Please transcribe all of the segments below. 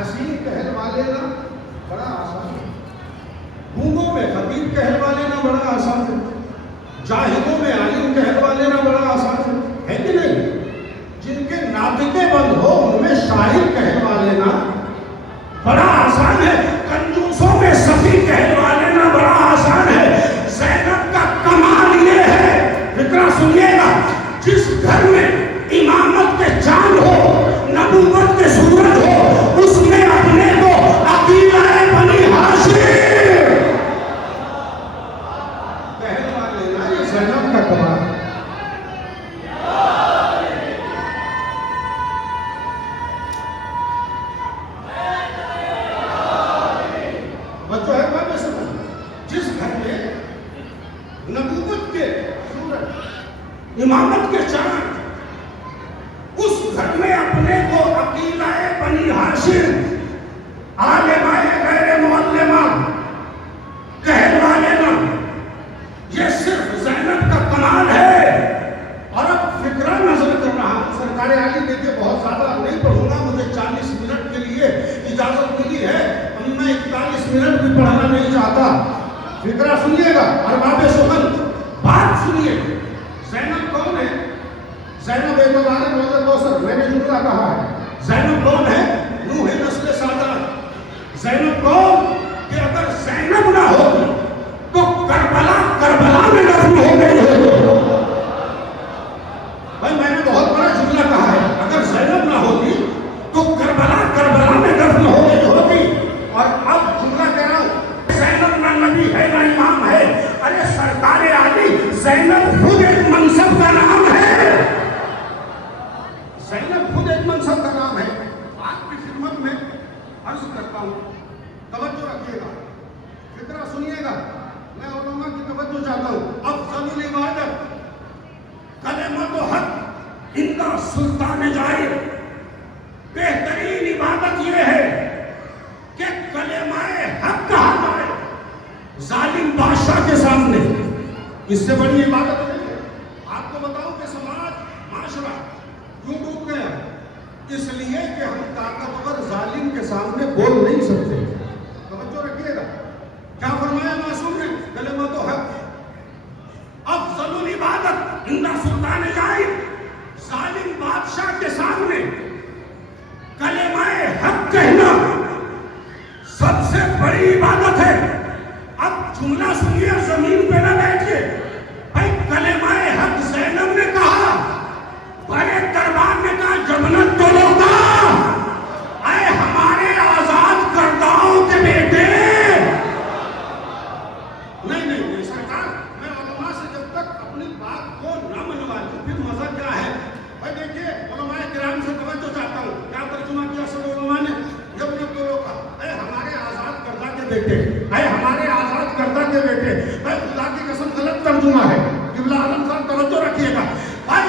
حسین کہلوا لینا بڑا آسان ہے، گونگوں میں خطیب کہلوا لینا بڑا آسان ہے، جاہدوں میں عالم کہلوا لینا بڑا آسان ہے کہ نہیں؟ جن کے ناطقے بند ہو ان میں شاعر کہلوا لینا بڑا آسان ہے، کنجوسوں میں سفی کہلوا لینا بڑا آسان ہے۔ زینب کا کمال یہ ہے، فکرہ سنیے گا، جس گھر میں امامت کے چاند ہو، نبوت کے سورج ہو، اس میں اپنے کو عقیلہ بنی ہاشم کہلوا لینا، یہ زینب کا کمال ہے۔ بچوں ہے بات میں سمجھ، جس گھر میں نبوت کے سورج، امامت کے چاند، اس گھر میں اپنے کو عقیلہ بنی ہاشم، عالمہ غیر معلمہ کہلوا لینا، یہ صرف زینب کا کمال ہے۔ اور اب فکرہ نظر کر رہا ہوں، سرکار عالی دیکھیے بہت زیادہ نہیں پڑھوں گا، مجھے 40 منٹ کے لیے اجازت ملی ہے، میں 41 منٹ بھی پڑھنا نہیں چاہتا۔ فکرہ سنیے گا، ارباب سخن بات سنیے۔ زینب کون ہے؟ زینب اعتبار موضع کوثر، میں نے جملہ کہا ہے۔ زینب کون ہے؟ نوح نسل سادات۔ زینب کون کہ اگر زینب نہ ہوتی تو کربلا میں دفن ہو گئی ہوتی۔ بھائی میں نے بہت بڑا جملہ کہا ہے، اگر زینب نہ ہوتی تو کربلا میں دفن ہو گئی ہوتی۔ اور اب جملہ کہہ رہا ہوں، زینب نہ نبی ہے نہ امام ہے، ارے سرکار عالی زینب خود ایک منصب کا نام ہے، زینب خود ایک منصب کا نام ہے۔ آپ کی خدمت میں عرض کرتا ہوں، توجہ رکھیے گا، فکرہ سنیے گا، میں علماء کی توجہ چاہتا ہوں۔ افضل العبادت کلمۃ حق عند سلطان جائر، بہترین عبادت یہ ہے کہ کلمہ حق کہا جائے ظالم بادشاہ کے سامنے، اس سے بڑی عبادت نہیں ہے۔ آپ کو بتاؤں کہ سماج معاشرہ کیوں ڈوب گیا؟ اس لیے کہ ہم طاقتور ظالم کے سامنے بول نہیں سکتے۔ توجہ رکھیے گا، کیا فرمایا معصوم نے؟ کلمۃ حق افضل العبادت عند سلطان جائر، ظالم بادشاہ کے سامنے کلمہ حق کہنا سب سے بڑی عبادت ہے۔ اب جملہ سنیے، زمین پہ نہ بیٹھیے۔ بھائی کلمہ حق زینب نے کہا، بڑے دربار نے کہا جبنت تولو کا، اے ہمارے آزاد کرداؤں کے بیٹے۔ نہیں سرکار، میں علماء سے جب تک اپنی بات کو نہ منوا لوں پھر مزہ کیا ہے؟ بھائی دیکھیے، علماء کرام سے توجہ چاہتا ہوں، کیا ترجمہ کیا سب علماء نے؟ جبنت تولو کا، اے ہمارے آزاد کردہ کے بیٹے، اے ہمارے آزاد کردہ کے بیٹے۔ بھائی خدا کی قسم غلط ترجمہ ہے، قبلہ عالم صاحب توجہ رکھیے گا۔ بھائی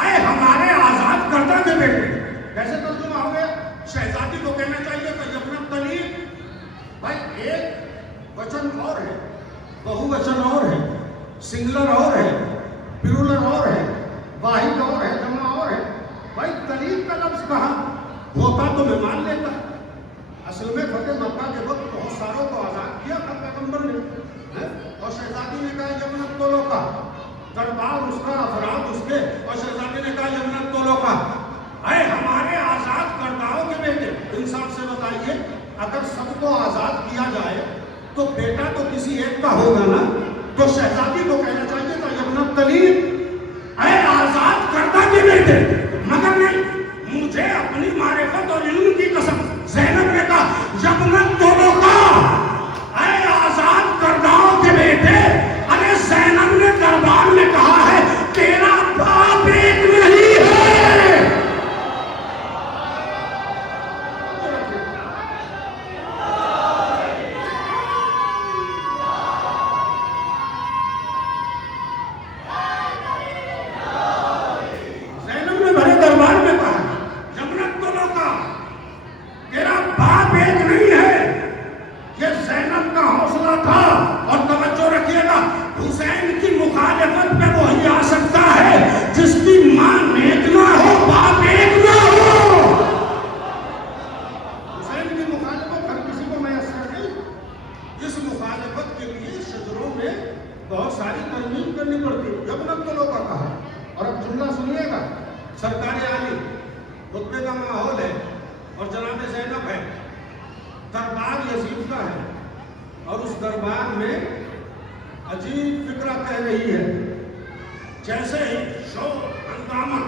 اے ہمارے آزاد کردہ کے بیٹے، کیسے ترجمہ ہو گیا؟ شہزادی کو کہنا چاہیے کہ یبنت طلیق۔ بھائی ایک وچن اور ہے، بہو وچن اور ہے، سنگلر اور ہے، پلورل اور ہے، واحد اور ہے، جمع اور ہے۔ بھائی طلیق کا لفظ کہاں ہوتا تو میں مان لیتا، اصل میں فتح مکہ کے وقت بہت ساروں کو آزاد کیا تھا پیغمبر نے، اور شہزادی نے کہا یمنت تولو کا، دربار اس کا، افراد اس کے، اور شہزادی نے کہا یمنت تولو کا، اے ہمارے آزاد کرداؤں کے بیٹے۔ انصاف سے بتائیے، اگر سب کو آزاد کیا جائے تو بیٹا تو کسی ایک کا ہوگا نا، تو شہزادی کو کہنا چاہیے تھا یمنت طلیق، اے آزاد کردہ کے بیٹے، مگر نہیں، مجھے اپنی معرفت اور علم کی قسم، زینب نے کہا یمنت تولو کا، اے آزاد کرداؤں کے بیٹے۔ ارے زینب نے دربار میں کہا ہے تیرا باپ ایک نہیں ہے۔ زینب نے بڑے دربار میں کہا یمنت تولو کا، تیرا باپ ایک نہیں ہے۔ یہ زینب کا حوصلہ تھا۔ اور توجہ رکھیے گا، حسین کی مخالفت پہ وہی آ سکتا ہے جس کی ماں نیک نہ ہو، باپ ایک نہ ہو۔ حسین سرکار عالی خطبے کا ماحول ہے اور جناب زینب ہے، دربار یزید کا ہے، اور اس دربار میں عجیب فکرہ کہہ رہی ہے، جیسے ہی شور ہنگامہ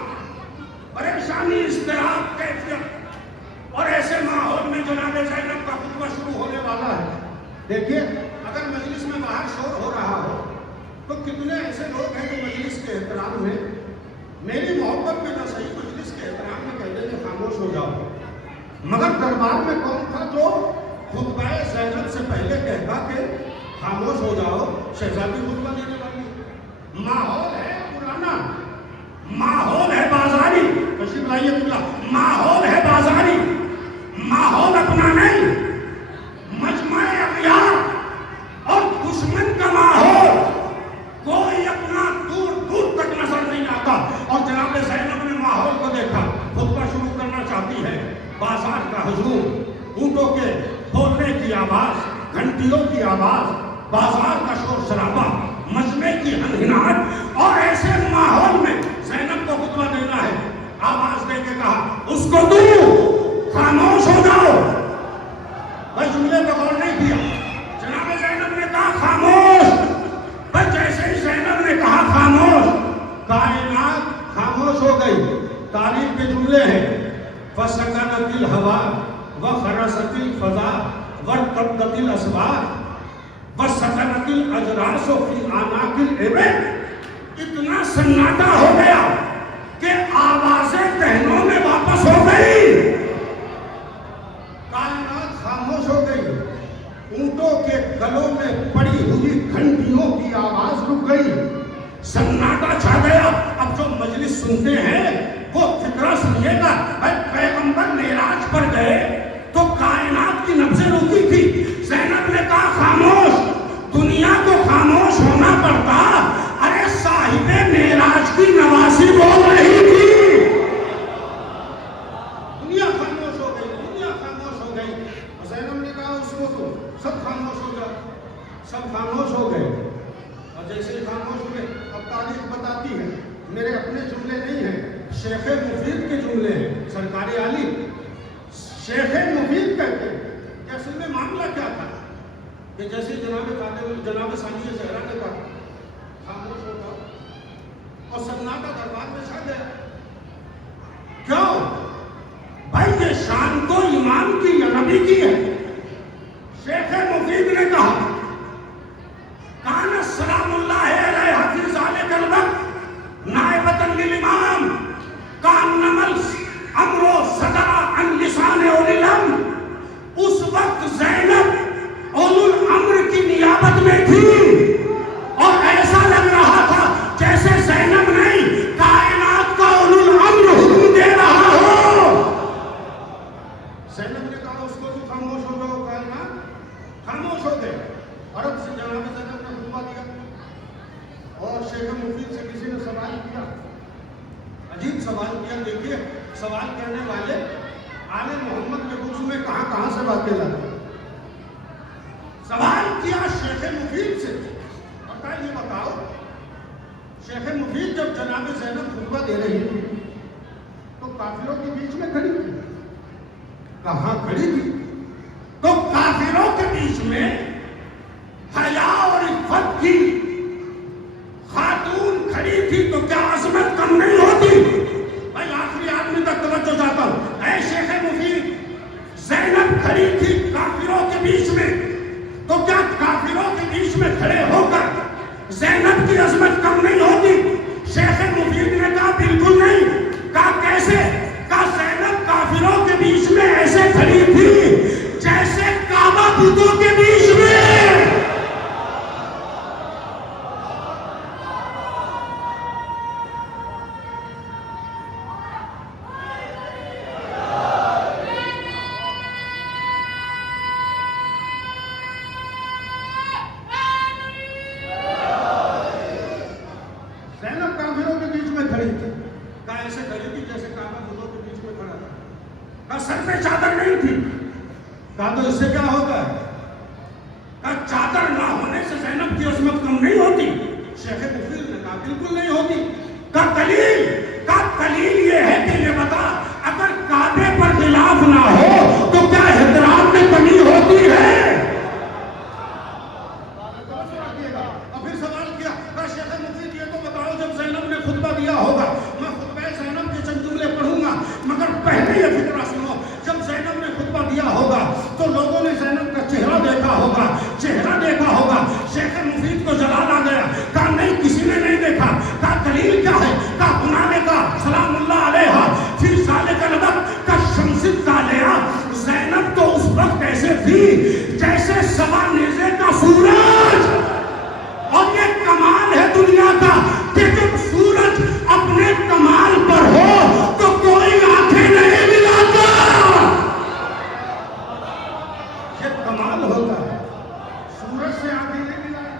پریشانی اضطراب کیفیت اور ایسے ماحول میں جناب زینب کا خطبہ شروع ہونے والا ہے۔ دیکھیے اگر مجلس میں باہر شور ہو رہا ہو تو کتنے ایسے لوگ ہیں جو مجلس کے احترام میں میری محبت میں نہ صحیح مجلس کے احترام میں کہتے ہیں خاموش ہو جاؤ، مگر دربار میں کون تھا جو خطبہ زینب سے پہلے کہتا کہ خاموش ہو جاؤ، شہزادی خطبہ دینے والی؟ ماحول ہے پرانا، ماحول ہے بازاری، تشریف لائیے بلا، ماحول ہے بازاری، ماحول اپنا نہیں، مجمع اغیار اور دشمن کا ماحول کوئی اپنا دور دور تک نظر نہیں آتا۔ اور جناب زینب نے ماحول کو دیکھا، خطبہ شروع کرنا چاہتی ہے، بازار کا ہجوم، اونٹوں کے بولنے کی آواز، گھنٹیوں کی آواز، بازار کا شور شرابہ، مجمع کی ہنہناہٹ، اور ایسے ماحول میں زینب کو خطبہ دینا ہے۔ آواز دے کے کہا اس کو تو خاموش ہو جاؤ۔ بھائی جملے پہ غور نہیں کیا، جناب زینب نے کہا خاموش۔ بھائی جیسے ہی زینب نے کہا خاموش، کائنات خاموش ہو گئی۔ تاریخ کے جملے ہیں، فَسَكَنَتِ الْهَوَا وَخَرَسَتِ الْفَضَاءُ وَارْتَبَّتِ الْأَصْوَاتُ وَسَكَنَتِ الْأَجْرَاسُ فِي أَعْنَاقِ الْإِبِلِ۔ اتنا سناٹا ہو گیا کہ آوازیں کہنوں میں واپس ہو گئی، کائنات خاموش ہو گئی، اونٹوں کے گلوں میں پڑی ہوئی گھنٹیوں کی آواز رک گئی، سناٹا چھا گیا۔ اب جو مجلس سنتے ہیں وہ فکرہ سنیے گا، پیغمبر معراج پر گئے تو کائنات کی نبضیں رکی تھی، زینب نے کہا خاموش، دنیا کو خاموش ہونا پڑتا، ارے صاحب معراج کی نواسی بول رہی تھی، دنیا خاموش ہو گئی، دنیا خاموش ہو گئی۔ زینب نے کہا اس کو تو سب خاموش ہو گئے، سب خاموش ہو گئے، اور جیسے ہی خاموش ہوئے، اب تاریخ بتاتی ہے، میرے اپنے جملے نہیں ہیں، شیخ مفید کے جملے ہیں، سرکار عالی شیخ مفید کہتے ہیں کہ اصل میں معاملہ کیا تھا، کہ جیسے جناب ثانیہ زہرا نے کہا خاموش ہو جاؤ، اور سناٹا دربار میں چھا گیا۔ کیوں؟ بھائی یہ شان تو ایمان کی یا نبی کی ہے۔ شیخ مفید نے کہا کان سلام اللہ علیہ حفیظ ذالک الوقت نائبۃ للامام کانما الامر صدر عن لسان اولی الامر۔ اس وقت زینب اولو الامر کی نیابت میں تھی، اور ایسا لگ رہا تھا جیسے زینب نہیں، کائنات کا اولو الامر حکم دے رہا ہو۔ زینب نے کہا اس کو تو خاموش ہو جاؤ، کائنات خاموش ہو گئے۔ عرب سے جناب زینب نے خطبہ دیا، اور شیخ مفید سے کسی نے سوال کیا، عجیب سوال کیا۔ دیکھیے سوال کرنے والے آل محمد کے بکس میں کہاں کہاں سے باتیں لاتے۔ سوال کیا شیخ مفید سے، یہ بتاؤ شیخ مفید جب جناب زینب خطبہ دے رہی تھی تو کافروں کے بیچ میں کھڑی تھی، کہاں کھڑی تھی؟ تو کافروں کے بیچ میں حیا اور عفت کی خاتون کھڑی تھی تو کیا عظمت کم نہیں ہوتی؟ بھائی آخری آدمی تک توجہ چاہتا ہوں، اے شیخ مفید، زینب کھڑی تھی کافروں کے بیچ میں، تو کیا کافروں کے بیچ میں کھڑے ہو کر زینب کی عظمت کم نہیں ہوتی؟ شیخ مفید نے کہا بالکل نہیں۔ کہا کیسے؟ کہا زینب کافروں کے بیچ میں ایسے کھڑی تھی جیسے کعبہ بتوں کے بیچ میں۔ سر پہ چادر نہیں تھی۔ کہا تو اس سے کیا ہوتا ہے؟ کہا چادر نہ ہونے سے زینب کی عظمت کم نہیں ہوتی؟ شیخ مفید نے کہا بالکل نہیں ہوتی۔ کہا دلیل یہ دیا ہوگا تو لوگوں نے زینب کا چہرہ دیکھا ہوگا. شیخ مفید کو جلال آ گیا, کہا نہیں کسی نے نہیں دیکھا. کہا دلیل کیا ہے؟ کہا بنانے کا سلام اللہ علیہ پھر سالے کا لبک کا شمسد تالیہ. زینب تو اس وقت ایسے تھی جیسے سوا نیزے کا سورج. اور یہ کمال ہے دنیا کا کہ جب سورج اپنے کمال پر ہو تو کوئی آنکھیں نہیں ملاتا. یہ کمال ہوتا ہے. سورج سے آنکھیں نہیں ملائے.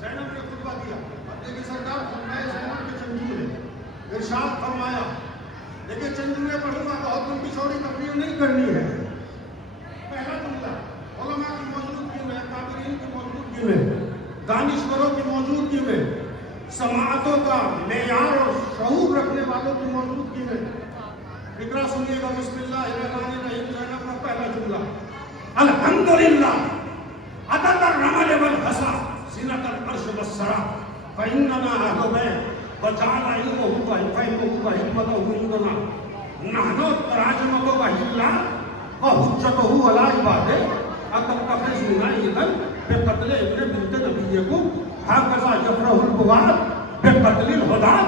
زینب نے خطبہ دیا. اب دیکھیں سرکار فرمائے زینب کے چنجو نے ارشاد فرمایا. دیکھیں چنجو نے پڑھوں گا, بہت لمبی چوڑی تقریر نہیں کرنی ہے. پہلا جملہ علماء کی موجودگی میں, قابلین کی موجودگی میں, دانشوروں کی موجودگی میں, سماعتوں کا معیار اور شعور رکھنے والوں کی موجودگی میں. اقرا سنیے گا. بسم اللہ الرحمن الرحیم. زینب کا پہلا جملہ الحمدللہ عدد الرمل والحصى زینة العرش والثرى فإننا أهل بیت وجعل علمه وحكمته وحكمته عندنا نحن تراجمته وحلا وحجته على عباده أتتخذون عيدا بقتل ابن بنت نبيكم هكذا يفرح البغاة بقتل الهدى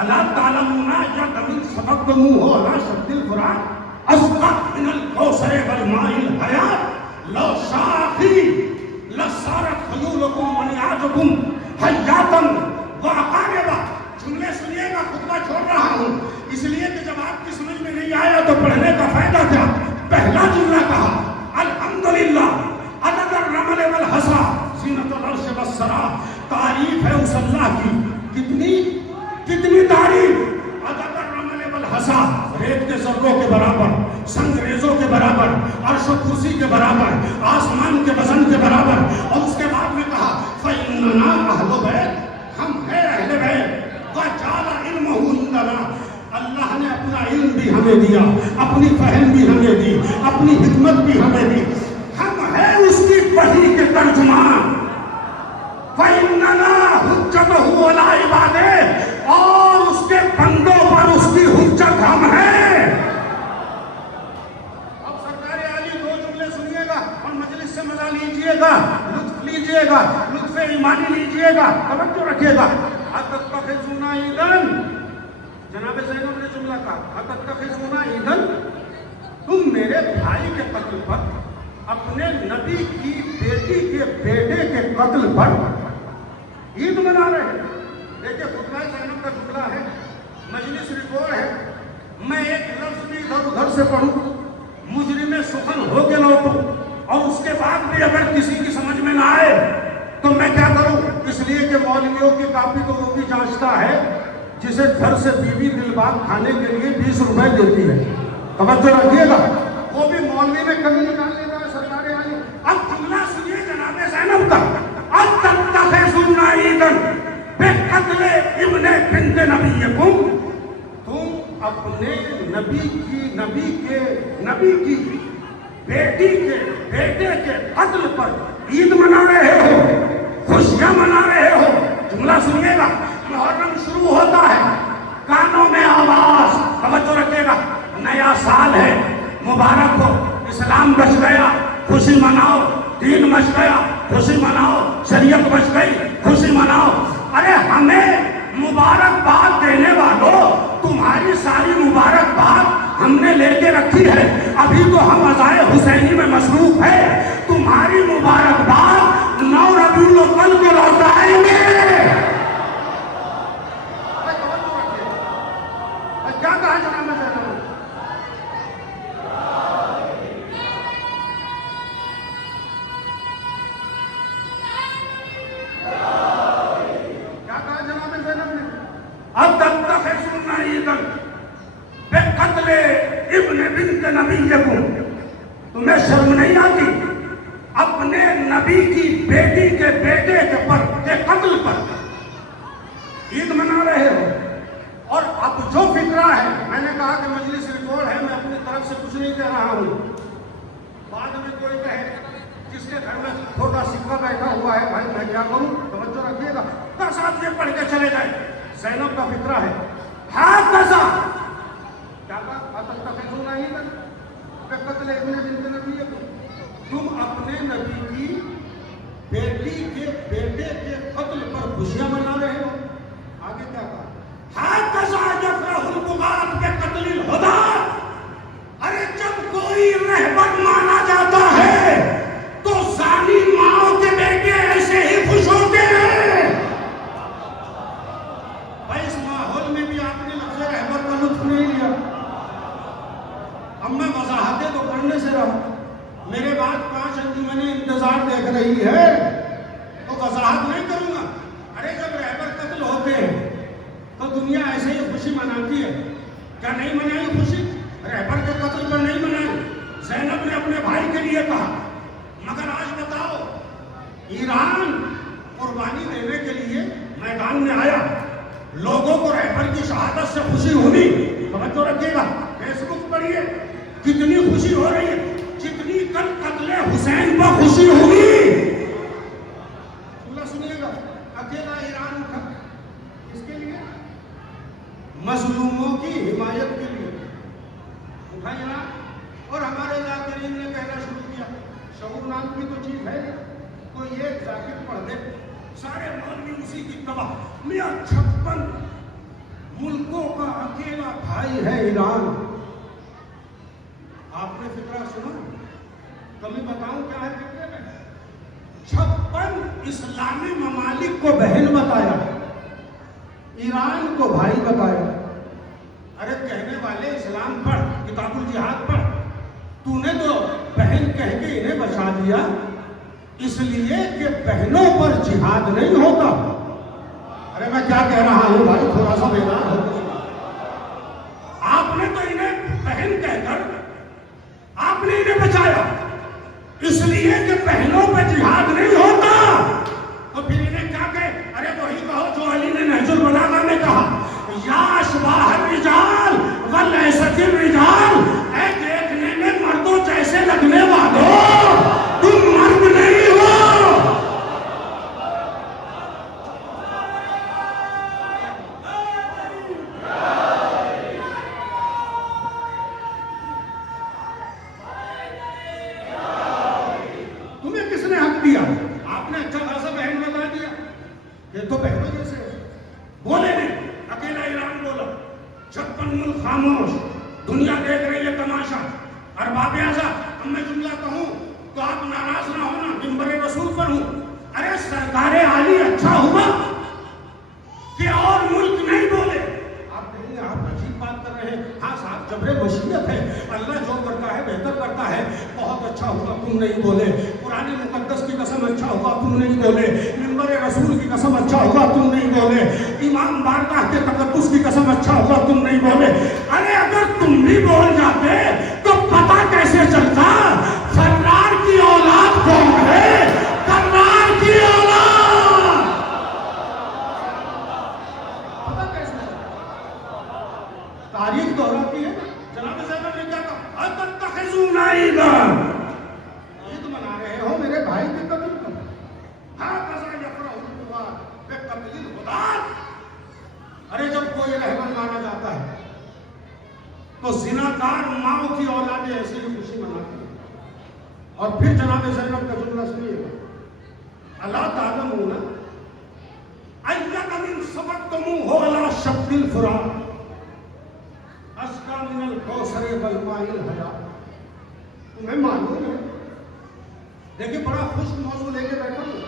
ألا تعلمون أن من سبقتموه على شد الفرات أسقى من الكوثر والماء الحياة لو شاخي لصارت خيولكم ونعاجكم حياتا وعقاربا. جملے سنیے گا, خطبہ چھوڑ رہا ہوں اس لیے کہ جب آپ کی سمجھ میں نہیں آیا تو پڑھنے کا فائدہ کیا. پہلا جملہ کہا الحمدللہ عدد الرمل والحصى زینة العرش والثرى. تعریف ہے اس اللہ کی. کتنی تعریف. عدد الرمل والحصى ریت کے ذروں کے برابر, سنگ ریزوں کے برابر, عرش و کرسی کے برابر, آسمان کے وزن کے برابر. اور اس کے بعد میں کہا فإننا أهل بیت, ہم ہیں اہل بیت. وجعل علمه عندنا, اللہ نے اپنا علم بھی ہمیں دیا, اپنی فہم بھی ہمیں دی, اپنی حکمت بھی ہمیں دی. ہم ہیں اس کی وحی کے ترجمان. فإننا حجته على عباده, اور اس کے بندوں پر اس کی حجت ہم ہیں. اب سرکار عالی دو جملے سنیے گا اور مجلس سے مزہ لیجئے گا, لطف لیجئے گا, لطف ایمانی لیجئے گا, توجہ رکھیے گا. اتتخذون عیدا, جناب زینب نے جملہ کہا اتتخذون عیدا, تم میرے بھائی کے قتل پر, اپنے نبی کی بیٹی کے بیٹے کے قتل پر عید منا رہے ہیں. دیکھیں خطبہ زینب کا جملہ ہے, مجلس ریکارڈ ہے. میں ایک لفظ بھی ادھر ادھر سے پڑھوں, مجرم سخن ہو کے لوٹوں, اور اس کے بعد بھی اگر کسی کی سمجھ میں نہ آئے تو میں کیا کروں. اس لیے کہ مولویوں کی کاپی تو وہ بھی جانچتا ہے جسے گھر سے بیوی دل باغ کھانے کے لیے 20 روپے دیتی ہے. توجہ رکھیے گا, وہ بھی مولوی میں کمی نکال لیتا ہے سرکار عالی. اب جملہ سنیے جناب زینب کا اتتخذون عیدا بقتل ابن بنت نبیکم, تم اپنے نبی کی بیٹی کے بیٹے کے قتل پر عید منا رہے ہو, خوشیاں منا رہے ہو. جملہ سنیے گا, محرم شروع ہوتا ہے, کانوں میں آواز, توجہ رکھیے گا, نیا سال ہے, مبارک ہو, اسلام بچ گیا, خوشی مناؤ, دین بچ گیا, خوشی مناؤ, شریعت بچ گئی, خوشی مناؤ. ارے ہمیں مبارکباد دینے والوں, تمہاری ساری مبارکباد ہم نے لے کے رکھی ہے, ابھی تو ہم عزائے حسینی میں مصروف ہے. تمہاری مبارکباد 9 ربیع الاول کو لوٹائیں گے. کیا کہا جناب زینب نے؟ کیا کہا جناب زینب نے؟ اتتخذون عیدا بقتل ابن بنت نبیکم, تمہیں شرم نہیں آتی اپنے نبی کی بیٹی کے بیٹے کے قتل پر عید منا رہے ہو. اور اب جو فکرہ ہے, میں نے کہا کہ مجلس ریکارڈ ہے, میں اپنی طرف سے کچھ نہیں کہہ رہا ہوں. بعد میں کوئی کہے جس کے گھر میں چھوٹا سکہ بیٹھا ہوا ہے, بھائی میں کیا کروں, توجہ رکھیے گا. 10 آدمی پڑھ کے چلے جائے. زینب کا فکرہ ہے ہاتھ کیسا, کیا کہا اتتخذون عیدا, قتل ابن بنت نبی تم اپنے نبی کی بیٹی کے بیٹے کے قتل پر خوشیاں منا رہے ہو. آگے کیا کہا؟ ہاکذا یفرح البغاة بقتل الہدیٰ. ارے جب کوئی رہبر مانا جاتا ہے تو زانی ماؤں کے بیٹے ایسے ہی خوش ہوتے ہیں. بھائی اس ماحول میں بھی آپ نے لفظ رہبر کا لطف نہیں لیا. اب میں وضاحتیں تو کرنے سے رہا, میرے بعد 5 انجمنیں انتظار دیکھ رہی ہے تو وضاحت نہیں کروں گا. ارے جب رہبر قتل ہوتے ہیں تو دنیا ایسے ہی خوشی مناتی ہے. کیا نہیں منائی خوشی؟ رہبر کے قتل پر نہیں منائی. زینب نے اپنے بھائی کے لیے کہا. مگر آج بتاؤ, ایران قربانی دینے کے لیے میدان میں آیا, لوگوں کو رہبر کی شہادت سے خوشی ہوئی. توجہ رکھیے گا, فیس بک پڑھیے کتنی خوشی ہو رہی ہے, جتنی کل قتل حسین پر خوشی ہوئی. سنیے گا, اکیلا ایران اٹھا اس کے لیے, مظلوموں کی حمایت کے لیے اٹھا ایران. اور ہمارے ذاکرین نے کہنا شروع کیا, شعور نام کی تو چیز ہے, کوئی ایک ذاکر پڑھ دے سارے مولوی اسی کی تباہ. میاں 56 ملکوں کا اکیلا بھائی ہے ایران. آپ نے فکرہ سنا؟ کبھی بتاؤں کیا ہے فکرے میں؟ 56 اسلامی ممالک کو بہن بتایا, ایران کو بھائی بتایا. ارے کہنے والے اسلام پڑھ, کتاب الجہاد پڑھ, تو نے تو بہن کہہ کے انہیں بچا دیا اس لیے کہ بہنوں پر جہاد نہیں ہوتا. ارے میں کیا کہہ رہا ہوں بھائی, تھوڑا سا بیدار ہو. آپ نے تو انہیں بہن کہہ کر آپ نے انہیں بچایا اس لیے کہ بہنوں پہ جہاد نہیں ہوتا. تو پھر انہیں کیا کہے؟ ارے وہی کہو جو علی نے نہج البلاغہ میں کہا, یا اشباہ الرجال ولیست الرجال. اے دیکھنے میں مردوں جیسے لگنے والوں, تم مرد نہیں ہو. تمہیں کس نے حق دیا؟ آپ نے اچھا خاصا بہن بتا دیا, یہ تو بہنوں جیسے بولے نہیں. اکیلا ایران بولا, 56 ملک خاموش, دنیا دیکھ رہی ہے تماشا. ارباب اعضاء, اب میں جملہ کہوں تو آپ ناراض نہ ہونا, منبر رسول پر ہوں. ارے سرکار عالی اچھا ہوا کہ اور ملک نہیں بولے. آپ کہیں گے آپ عجیب بات کر رہے ہیں. ہاں صاحب, جبر مشیت ہے, اللہ جو کرتا ہے بہتر کرتا ہے. بہت اچھا ہوا تم نہیں بولے, قرآن مقدس کی قسم اچھا ہوا تم نہیں بولے, منبر رسول کی قسم اچھا ہوا تم نہیں بولے, امام بارگاہ کے تقدس کی قسم اچھا ہوا تم نہیں بولے. ارے اگر تم بھی بول جاتے تو پتہ کیسے چلتا فرار کی اولاد کون ہے؟ کرار کی اولاد. پتہ کیسے چلتا؟ تاریخ دہراتی ہے. جناب زینب نے کیا کہا؟ اتتخذون عیدا, عید منا رہے ہو میرے بھائی کے قتل پر. ہاکذا یفرح البغاة بقتل الہدیٰ. ارے جب کوئی رہبر مانا جاتا ہے تو زناکار ماؤں کی اولادیں ایسی ہی خوشی مناتی ہیں. اور پھر جناب زینب کا جملہ سنیے گا, الا تعلمون ایک من سبقتموہ علی شط الفرات ازکی من الکوثر والماء الحیات. تمہیں معلوم ہے, دیکھیں بڑا خشک موضوع لے کے بیٹھا ہوں,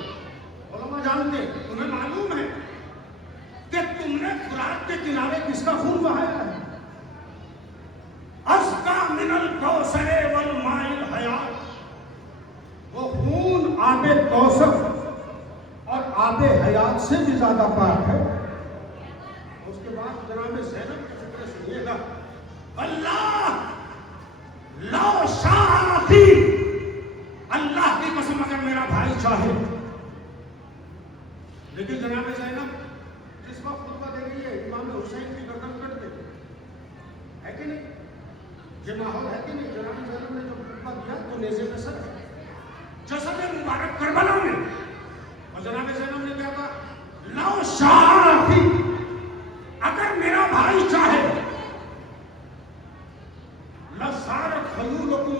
علماء جانتے ہیں, تمہیں معلوم ہے کہ تم نے فرات کے کنارے کس کا خون بہایا ہے؟ ازکی من الکوثر والماء الحیات. وہ خون آب کوثر اور آب حیات سے بھی زیادہ پاک ہے. اس کے بعد جناب زینب کے فکر سنیے گا, اللہ لو شاء اخی, اللہ کی قسم اگر میرا بھائی چاہے. لیکن جناب زینب جس وقت خطبہ دے رہی ہے امام حسین کی گردن کٹ دے, ہے کہ نہیں؟ یہ ماحول ہے کہ نہیں؟ جناب زینب نے جو خطبہ دیا تو نیزے پہ سر جسد مبارک کربلا میں, اور جناب زینب نے کیا کہا؟ لو شاء اخی, اگر میرا بھائی چاہے, لصارت خیولکم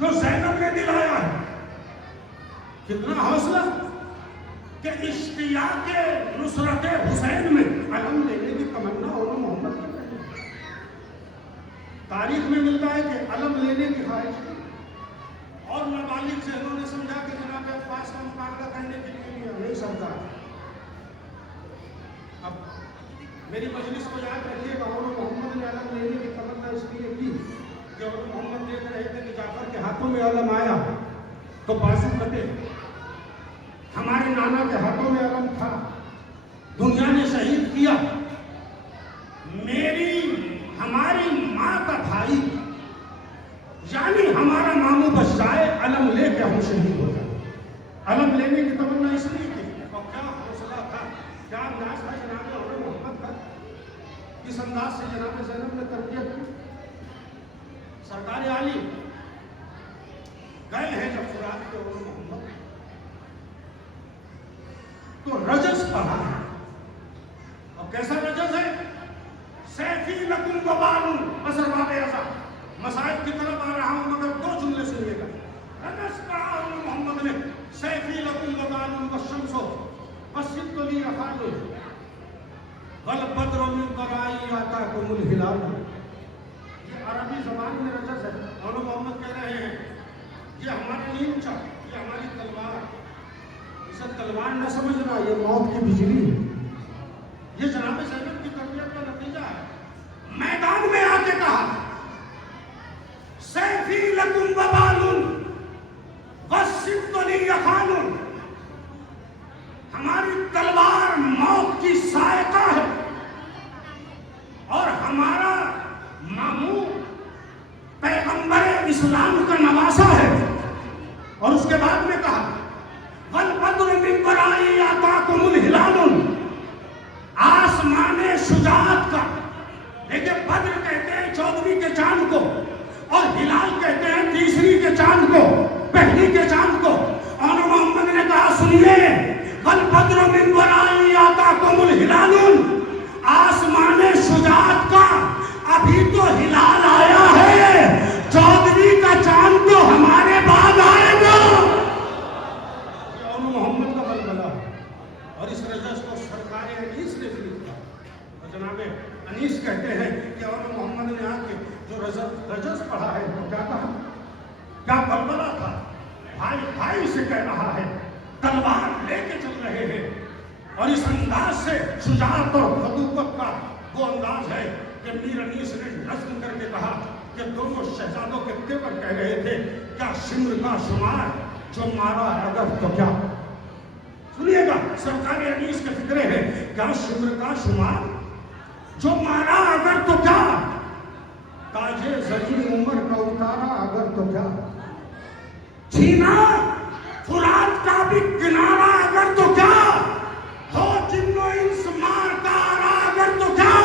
جو زینب نے دلایا ہے. کتنا حوصلہ کہ اشتیاق نصرت حسین میں علم لینے کی تمنا اور محمد کی ہے. تاریخ میں ملتا ہے کہ علم لینے کی خواہش تھی اور نابالغ ذہنوں نے سمجھا کہ جناب عباس کا مقابلہ کرنے کے لیے نہیں سمجھا. اب میری مجلس کو یاد رکھیے گا اور محمد نے علم لینے کی تمنا اس لیے کی کہ اور محمد دیکھ رہے تھے کہ جعفر کے ہاتھوں میں علم آیا تو بازو کٹے. ہمارے نانا کے ہاتھوں میں علم تھا, دنیا نے شہید کیا. ہماری ماں کا بھائی یعنی ہمارا ماموں بچ جائے, علم لے کے ہم شہید ہو جائیں. علم لینے کی تمنا اس لیے تھی. اور کیا حوصلہ تھا, کیا انداز تھا جناب اور محمد کا. کس انداز سے جناب زینب نے تربیت کی. سرکار عالی گئے ہیں جب فرات کے اور محمد تو رجز پڑھا ہے. اور کیسا رجز ہے؟ سیفی لکم وبال اثر باب ازا. مسائل کی طرف آ رہا ہوں مگر دو جملے سنیے گا. رجز پڑھا اور محمد نے سیفی لکم وبال والشمس والست لی رفال والبدر من قرائی آتاکم الہلال. یہ عربی زبان میں رجز ہے. اور محمد کہہ رہے ہیں یہ ہمارا نیمچا, یہ ہماری تلوار. اسے تلوار نہ سمجھنا, یہ موت کی بجلی ہے. یہ جناب زینب کی تربیت کا نتیجہ ہے. میدان میں آ کے کہا سیفی لکم وبال والست لی رفال. ہماری تلوار موت کی سائقہ ہے اور ہمارا ماموں پیغمبر اسلام کا نواسا ہے. اور اس کے بعد میں کہا والبدر من ورائی آتاکم الہلال. آسمان شجاعت کا, دیکھیں بدر کہتے ہیں 14ویں کے چاند کو اور ہلال کہتے ہیں تیسری کے چاند کو, پہلی کے چاند کو. اور محمد نے کہا سنیے والبدر من ورائی آتاکم الہلال. آسمان شجاعت کا ابھی تو ہلال آیا ہے, 14ویں کا چاند تو ہمارے بعد آئے گا. اور محمد کا بلبلہ اور اس رجز کو سرکار انیس نے بھی لکھا. اور جناب انیس کہتے ہیں کہ اور محمد نے آ کے جو رجز پڑھا ہے تو کیا کہا, کیا بلبلہ تھا. بھائی بھائی سے کہہ رہا ہے, تلوار لے کے چل رہے ہیں. اور اس انداز سے شجاعت اور خطوبت کا وہ انداز ہے کہ میر انیس نے نظم کر کے کہا کہ دونوں شہزادوں کے تیور کہہ رہے تھے کیا شمر کا شمار جو مارا اگر تو کیا. سنیے گا سرکار انیس کے فکرے ہیں کیا شمر کا شمار جو مارا اگر تو کیا. تاجے زری عمر کا اتارا اگر تو کیا. چھینا فرات کا بھی کنارا اگر تو کیا. ہو جنو انس مار کا آرا اگر تو کیا.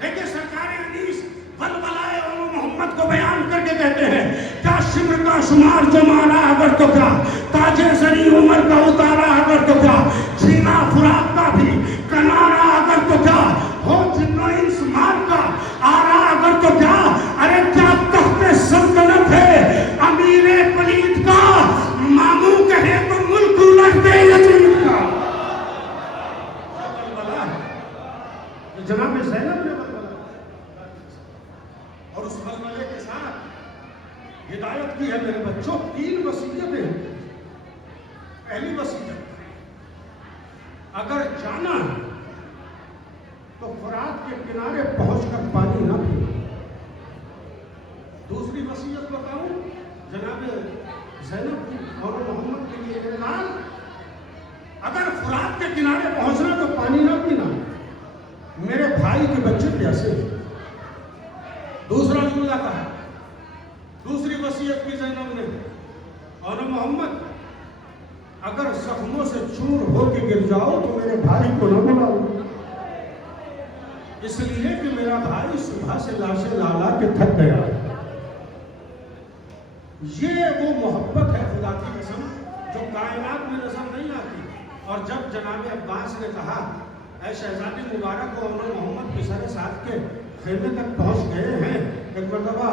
دیکھیں سرکار انیس بلبلائے اور محمد کو بیان کر کے کہتے ہیں کیا شمر کا شمار جو مارا اگر تو کیا. تاجے زری عمر کا اتارا اگر تو کیا. چھینا فرات کا بھی کنارا اگر تو کیا. ہو جنو انس مار کا آرا اگر تو کیا. ارے کیا تخت سلطنت ہے امیر پلید کا, ماموں کہے تو ملک الٹ دے یزید کا. جناب زینب نے بلبلہ اور اس بلبلے کے ساتھ ہدایت کی ہے میرے بچوں. 3 وصیتیں. پہلی وصیت اگر جانا تو فرات کے کنارے پہنچ کر پانی نہ پینا. دوسری وصیت بتاؤں جناب زینب کی اور محمد کے لیے اعلان, اگر فرات کے کنارے پہنچنا تو پانی نہ پینا, میرے بھائی کے بچے پیاسے ہیں. دوسرا جملہ کہا, دوسری وصیت کی زینب نے اور محمد اگر زخموں سے چور ہو کے گر جاؤ تو میرے بھائی کو نہ بلاؤ, اس لیے کہ میرا بھائی صبح سے لاشیں لالا کے تھک گیا. یہ وہ محبت ہے خدا کی قسم جو کائنات میں نظر نہیں آتی. اور جب جناب عباس نے کہا اے شہزادی مبارک کو اور محمد پسر ساتھ کے خیمے تک پہنچ گئے ہیں, ایک مرتبہ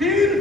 3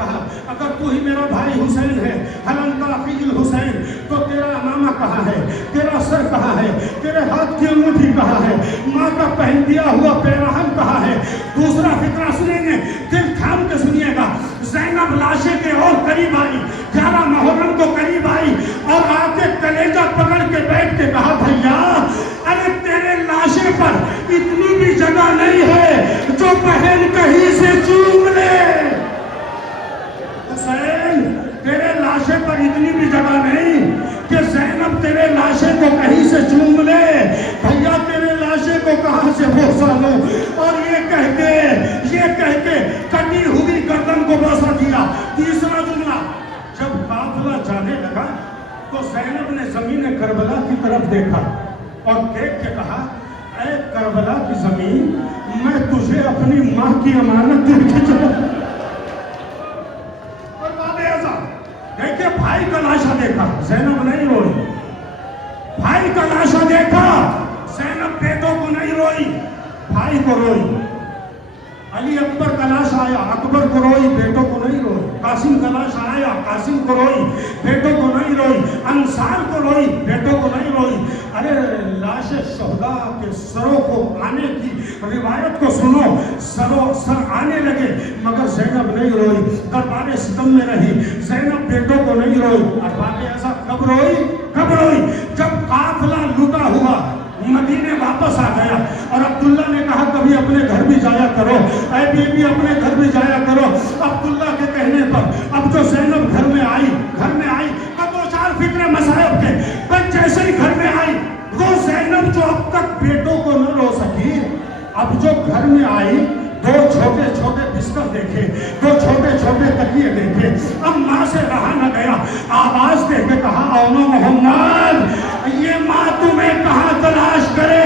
کہا اگر تو ہی میرا بھائی حسین ہے حلنکا فیل حسین تو تیرا امامہ کہاں ہے، تیرا سر کہاں ہے، تیرے ہاتھ کی انگوٹھی کہاں ہے، ماں کا پہن دیا ہوا پیراہن کہاں ہے۔ دوسرا فقرہ سنیں گے، دل تھام کے سنیے گا۔ زینب لاشے کے اور قریب آئی، 11 محرم کو قریب آئی اور آ کے کلیجہ پکڑ کے بیٹھ کے کہا بھیا ارے تیرے لاشے پر اتنی بھی جگہ نہیں ہے جو بہن کہیں سے چوم لے۔ حسین تیرے لاشے پر اتنی بھی جگہ نہیں کہ زینب تیرے لاشے کو کہیں سے چوم لے، بھیا تیرے لاشے کو کہاں سے بوسا لوں۔ اور یہ کہہ کے کٹی ہوئی گردن کو بوسا دیا۔ تیسرا جملہ، جب قافلہ جانے لگا تو زینب نے زمین کربلا کی طرف دیکھا اور دیکھ کے کہا اے کربلا کی زمین، میں تجھے اپنی ماں کی امانت دے کے چلا۔ اور باب اعظم دیکھیں، بھائی کا لاشا دیکھا، زینب نہیں روئی۔ بھائی کا لاشا دیکھا، زینب بیٹوں کو نہیں روئی، بھائی کو روئی۔ علی اکبر کا لاش آیا، اکبر کو روئی، بیٹوں کو نہیں روئی۔ قاسم کا لاش آیا، قاسم کو روئی، بیٹوں کو نہیں روئی۔ انصار کو روئی، بیٹوں کو نہیں روئی۔ ارے لاش شہداء کے سروں کو آنے کی روایت کو سنو، سر آنے لگے مگر زینب نہیں روئی، دربار ستم میں رہی۔ زینب بیٹوں کو نہیں روئی۔ ارباب ایسا کب روئی؟ جب قافلہ لوٹا ہوا مدینے واپس آ گیا اور عبداللہ نے کہا کبھی اپنے گھر بھی جایا کرو، اے بی بی اپنے گھر بھی جایا کرو۔ عبداللہ کے کہنے پر اب جو زینب گھر میں آئی تو 2-4 فکرے مصائب کے، پر جیسے ہی گھر میں آئی وہ زینب جو اب تک بیٹوں کو نہ رو سکی، اب جو گھر میں آئی 2 چھوٹے بستر دیکھے، 2 چھوٹے تکیے دیکھے، اب ماں سے رہا نہ گیا، آواز دے کے کہا اونو محمد، یہ ماں تمہیں کہاں تلاش کرے۔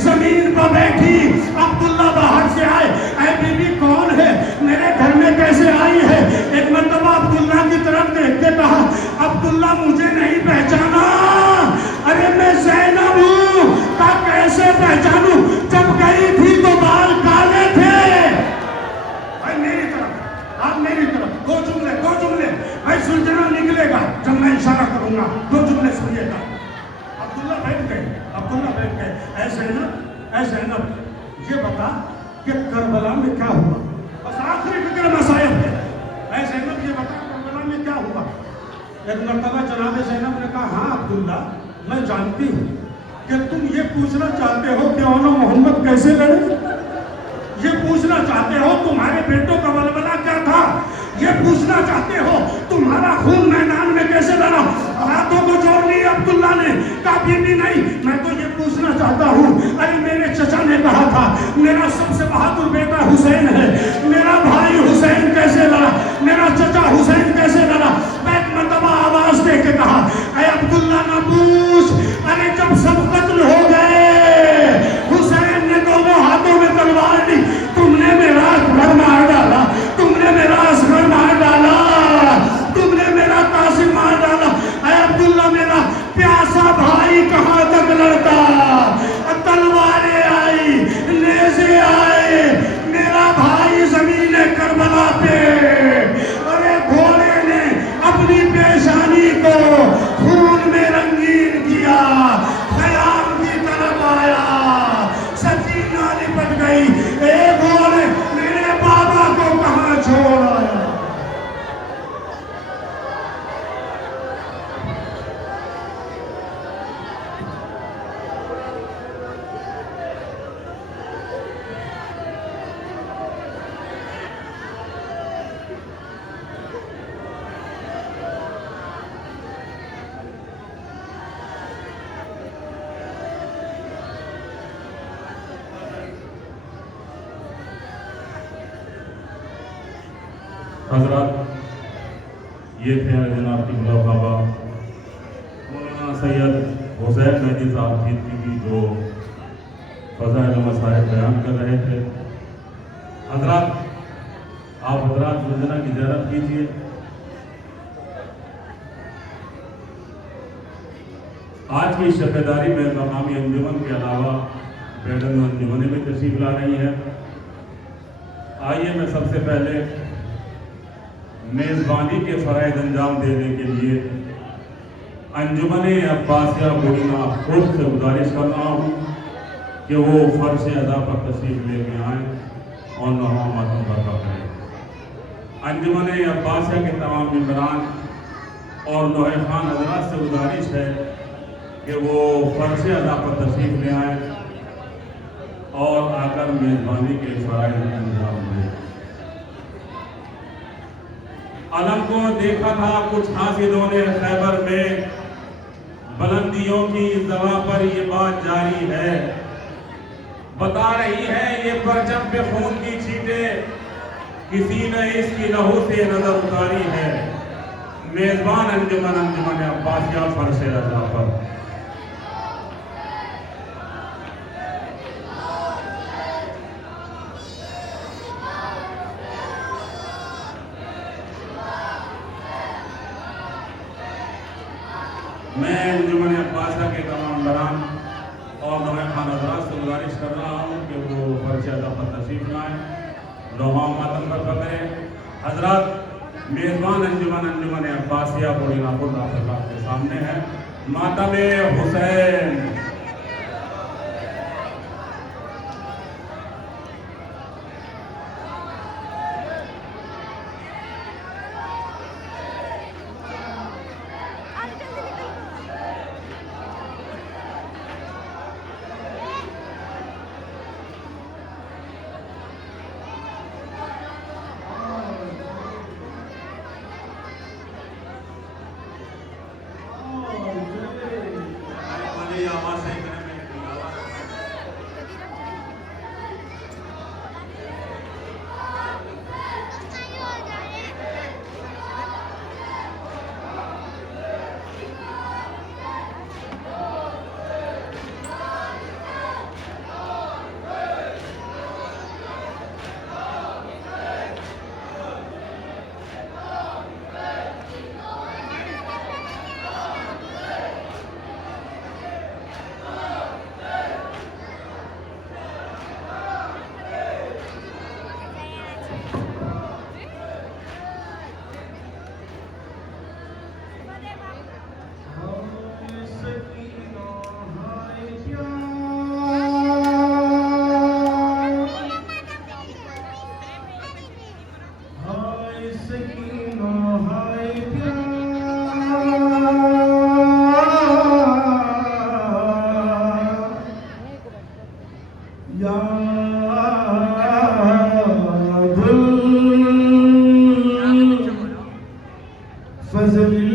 زمین پر بیٹھی، عبداللہ باہر سے آئے، اے بی بی کون ہے، میرے گھر میں کیسے آئی ہے؟ ایک مرتبہ عبداللہ کی طرف دیکھ کے کہا عبداللہ مجھے نہیں پہچانا؟ ارے میں زینب ہوں، کیسے پہچانوں؟ جب گئی تھی تو بال کالے تھے۔ میری طرف 2 جملے بھائی سلجھنا نکلے گا جب میں اشارہ کروں گا، 2 جملے سنیے گا۔ عبداللہ بیٹھ گئے، اے زینب یہ بتا کہ کربلا میں کیا ہوا؟ بس آخری فکر مصائب ہے، اے زینب یہ بتا کربلا میں کیا ہوا؟ ایک مرتبہ جناب زینب نے کہا ہاں عبداللہ میں جانتی ہوں کہ تم یہ پوچھنا چاہتے ہو کہ اونو محمد کیسے لڑے، یہ پوچھنا چاہتے ہو تمہارے بیٹوں کا ولولہ کیا تھا، یہ پوچھنا چاہتے ہو تمہارا خون میدان میں کیسے لڑا۔ ہاتھوں کو جوڑ لی عبداللہ نے، کافی بھی نہیں، میں تو یہ پوچھنا چاہتا ہوں ارے میرے چچا نے کہا تھا میرا سب سے بہادر بیٹا حسین ہے، میرا بھائی حسین کیسے لڑا، میرا چچا حسین کیسے لڑا؟ میں ایک مرتبہ آواز دے کے کہا اے عبداللہ نہ پوچھ، ارے جب سب قتل ہو گئے حسین نے دونوں ہاتھوں میں تلوار لی، تم نے میرا گھر مار ڈالا، تم نے میرا اصغر مار ڈالا، تم نے میرا قاسم مار ڈالا، اے عبداللہ میرا پیاسا بھائی کہاں تک لڑتا؟ تلواریں آئی، نیزے آئے، میرا بھائی زمین کربلا پہ، ارے گھوڑے نے اپنی پیشانی کو خون میں رنگین کیا، خیام کی طرف آیا، سکینہ لپٹ گئی، اے گھوڑے میرے بابا کو کہاں چھوڑ آیا؟ حضرات یہ تھے جناب کی بابا مولانا سید حسین مہدی صاحب جیتوی کی جو فضائل و مصائب بیان کر رہے تھے۔ حضرات آپ حضرات زلزلہ کی زیارت کیجیے۔ آج کی شرکت داری میں مقامی انجمن کے علاوہ بیگم انجمنیں بھی تشریف لا رہی ہیں۔ آئیے میں سب سے پہلے میزبانی کے فرائض انجام دینے کے لیے انجمن عباسیہ بوڑینا خود سے گزارش کر رہا ہوں کہ وہ فرش ادا پر تشریف لے کے آئیں اور نوحہ ماتم برپا کریں۔ انجمن عباسیہ کے تمام ممبران اور نوحہ خان حضرات سے گزارش ہے کہ وہ فرش ادا پر تشریف لے آئیں اور آ کر میزبانی کے فرائض انجام دیں۔ علم کو دیکھا تھا کچھ حاسدوں نے خیبر میں، بلندیوں کی زباں پر یہ بات جاری ہے، بتا رہی ہے یہ پرچم پہ خون کی چھینٹیں کسی نے اس کی لہو سے نظر اتاری ہے۔ میزبان انجمن عباسیہ فرش رضا پر۔ میں انجمن عباسیہ کے تمام ممبران اور نوحہ خان حضرات سے گزارش کر رہا ہوں کہ وہ فرش ادا پر تشریف لائیں، نوحہ ماتم برپا کریں۔ حضرات، میزبان انجمن عباسیہ بوڑینا خود آپ حضرات کے سامنے ہے۔ ماتم حسین۔ فضل